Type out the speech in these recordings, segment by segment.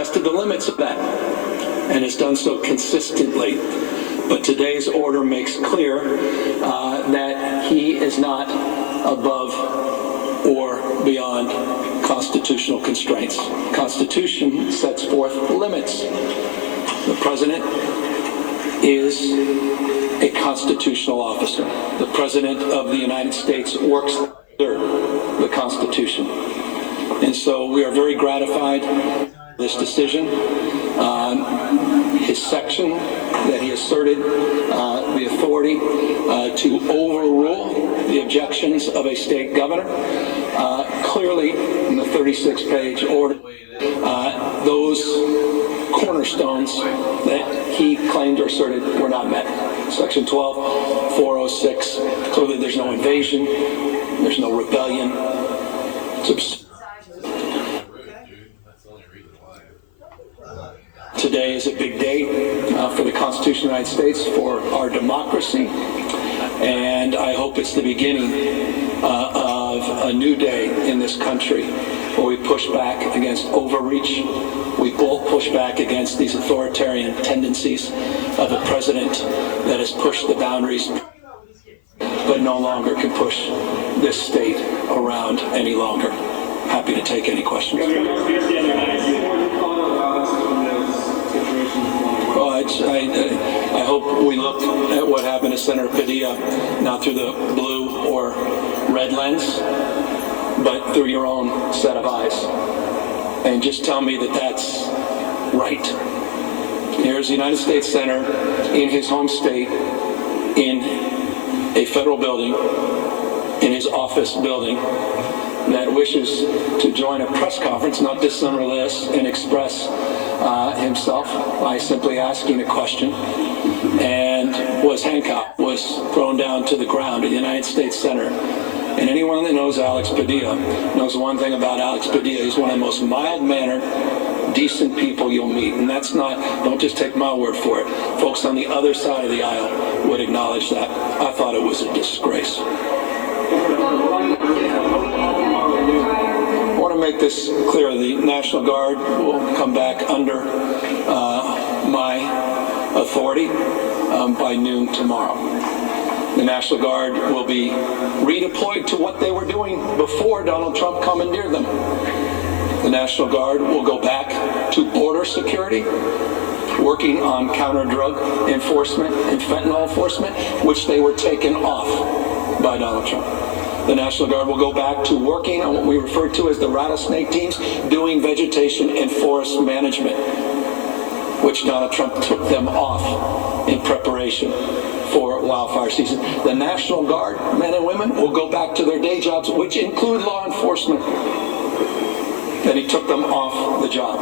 tested the limits of that and has done so consistently. But today's order makes clear that he is not above or beyond constitutional constraints. The Constitution sets forth limits. The president is a constitutional officer. The president of the United States works under the Constitution. And so we are very gratified with this decision. His section that he asserted the authority to overrule the objections of a state governor. Clearly, in the 36-page order, those cornerstones that he claimed or asserted were not met. Section 12, 406, clearly there's no invasion, there's no rebellion. Today is a big day for the Constitution of the United States, for our democracy, and I hope it's the beginning of a new day in this country where we push back against overreach. We both push back against these authoritarian tendencies of a president that has pushed the boundaries but no longer can push this state around any longer. Happy to take any questions. I hope we look at what happened to Senator Padilla, not through the blue or red lens, but through your own set of eyes. And just tell me that that's right. Here's the United States Senator in his home state, in a federal building, in his office building, that wishes to join a press conference, not dissimilar to this, and express himself by simply asking a question, and was handcuffed, was thrown down to the ground, a United States Senator. And anyone that knows Alex Padilla knows one thing about Alex Padilla. He's one of the most mild-mannered, decent people you'll meet. And that's not, don't just take my word for it. Folks on the other side of the aisle would acknowledge that. I thought it was a disgrace. I want to make this clear. The National Guard will come back under my authority by noon tomorrow. The National Guard will be redeployed to what they were doing before Donald Trump commandeered them. The National Guard will go back to border security, working on counter-drug enforcement and fentanyl enforcement, which they were taken off by Donald Trump. The National Guard will go back to working on what we refer to as the rattlesnake teams, doing vegetation and forest management, which Donald Trump took them off in preparation for wildfire season. The National Guard, men and women, will go back to their day jobs, which include law enforcement. And he took them off the job.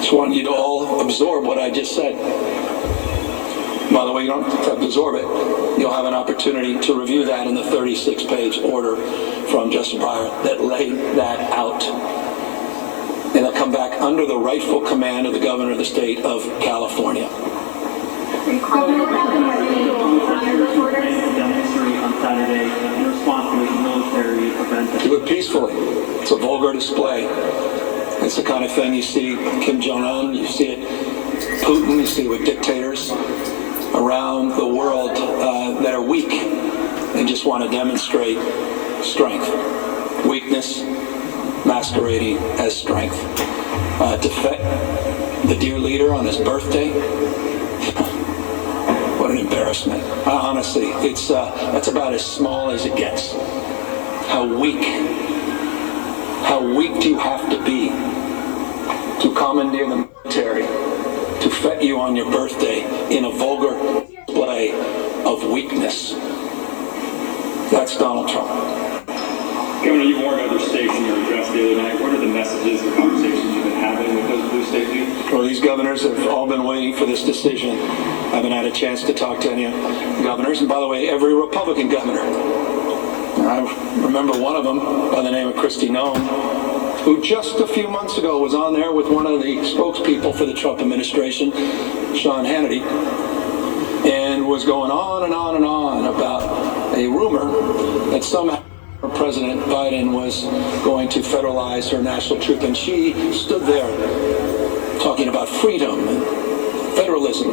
Just want you to all absorb what I just said. By the way, you don't have to absorb it. You'll have an opportunity to review that in the 36-page order from Justice Breyer that laid that out. And they'll come back under the rightful command of the governor of the state of California. Do it peacefully. It's a vulgar display. It's the kind of thing you see Kim Jong-un, you see it Putin, you see it with dictators around the world that are weak and just want to demonstrate strength. Weakness masquerading as strength. To fet the dear leader on his birthday, what an embarrassment. Honestly, it's that's about as small as it gets. How weak do you have to be to commandeer the military to fet you on your birthday in a vulgar display of weakness? That's Donald Trump. Governor, you warned other states in your address the other night. What are the messages and conversations you've been having with those blue state leaders? Well, these governors have all been waiting for this decision. I haven't had a chance to talk to any governors. And by the way, every Republican governor. I remember one of them by the name of Kristi Noem, who just a few months ago was on there with one of the spokespeople for the Trump administration, Sean Hannity, and was going on and on and on about a rumor that somehow President Biden was going to federalize her national truth, and she stood there talking about freedom and federalism.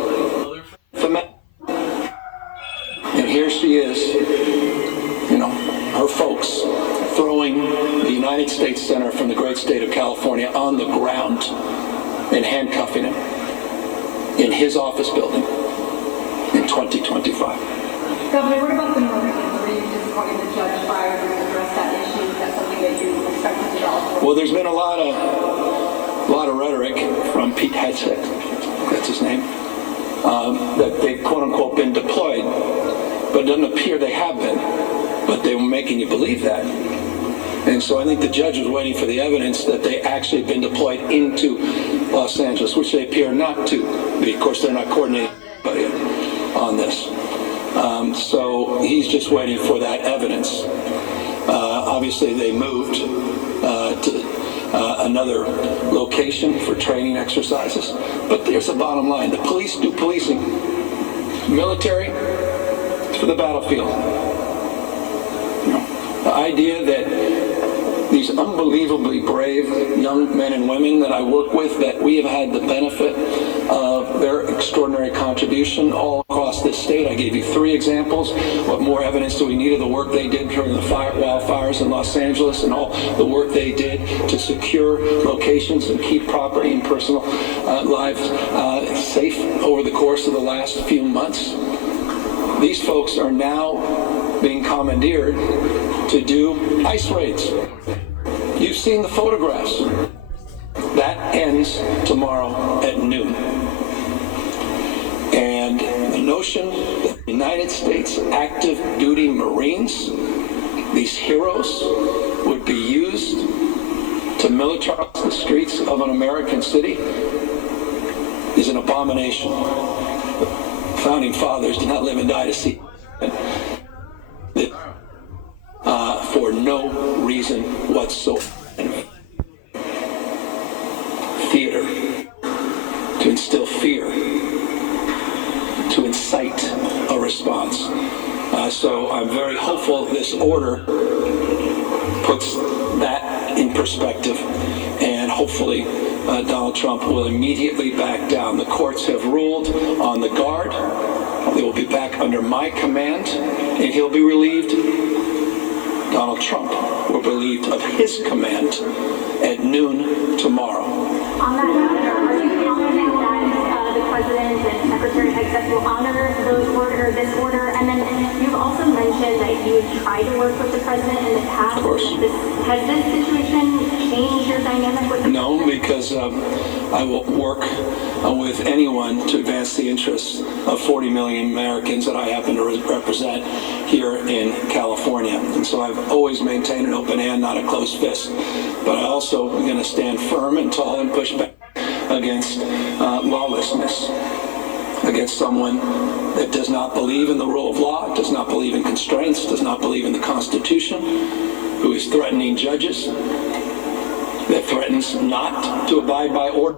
And here she is, her folks throwing the United States Senator from the great state of California on the ground and handcuffing him in his office building in 2025. Governor, what about the motions where you just wanted the judge fired and address that issue? Is that something that you expect to develop? Well, there's been a lot of rhetoric from Pete Hegseth, that's his name, that they've quote unquote been deployed, but it doesn't appear they have been. But they were making you believe that. And so I think the judge was waiting for the evidence that they actually have been deployed into Los Angeles, which they appear not to be. Of course, they're not coordinating anybody on this. So he's just waiting for that evidence. Obviously, they moved to another location for training exercises. But there's the bottom line. The police do policing. Military, it's for the battlefield. The idea that these unbelievably brave young men and women that I work with, that we have had the benefit of their extraordinary contribution all across this state. I gave you 3 examples. What more evidence do we need of the work they did during the wildfires in Los Angeles and all the work they did to secure locations and keep property and personal lives safe over the course of the last few months? These folks are now being commandeered to do ice raids. You've seen the photographs. That ends tomorrow at noon. And the notion that the United States active duty Marines, these heroes, would be used to militarize the streets of an American city is an abomination. The founding fathers did not live and die to see it. For no reason whatsoever. Theater, to instill fear, to incite a response. So I'm very hopeful this order puts that in perspective, and hopefully Donald Trump will immediately back down. The courts have ruled on the guard. They will be back under my command, and he'll be relieved. Donald Trump will be relieved of his command at noon tomorrow. On that note, are you confident that the President and Secretary Hegseth will honor this order? And then you've also mentioned that you would try to work with the President in the past. Of course. Has this situation changed your dynamic with the No, President? because I will work with anyone to advance the interests of 40 million Americans that I happen to represent here in California. And so I've always maintained an open hand, not a closed fist. But I also am going to stand firm and tall and push back against lawlessness, against someone that does not believe in the rule of law, does not believe in constraints, does not believe in the Constitution, who is threatening judges, that threatens not to abide by order.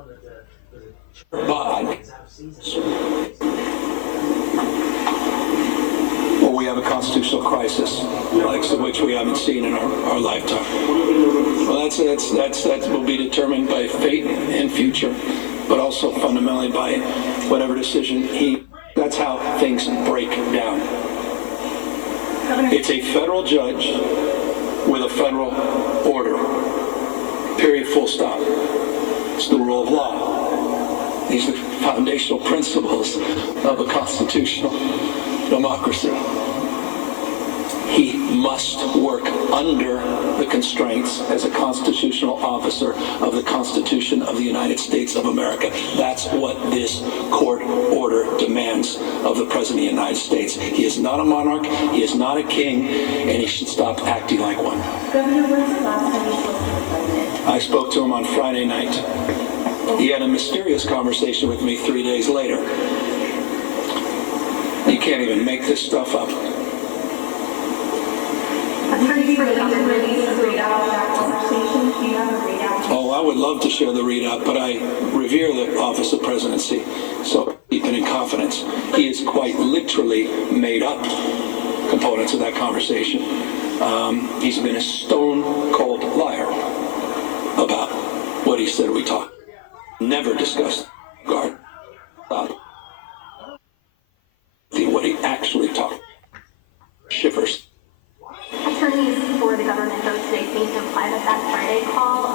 Or we have a constitutional crisis, like which we haven't seen in our lifetime. Well, that will be determined by fate and future, but also fundamentally by whatever decision that's how things break down. It's a federal judge with a federal order. Period, full stop. It's the rule of law. These are the foundational principles of a constitutional democracy. He must work under the constraints as a constitutional officer of the Constitution of the United States of America. That's what this court order demands of the President of the United States. He is not a monarch, he is not a king, and he should stop acting like one. Governor, when's the last time you spoke to the President? I spoke to him on Friday night. He had a mysterious conversation with me 3 days later. You can't even make this stuff up. Oh, I would love to share the readout, but I revere the office of presidency, so keep it in confidence. He has quite literally made up components of that conversation. He's been a stone-cold liar about what he said we talked. Never discussed guard about what he actually talked. Shivers. Attorneys for the government, though, today seem to imply that Friday call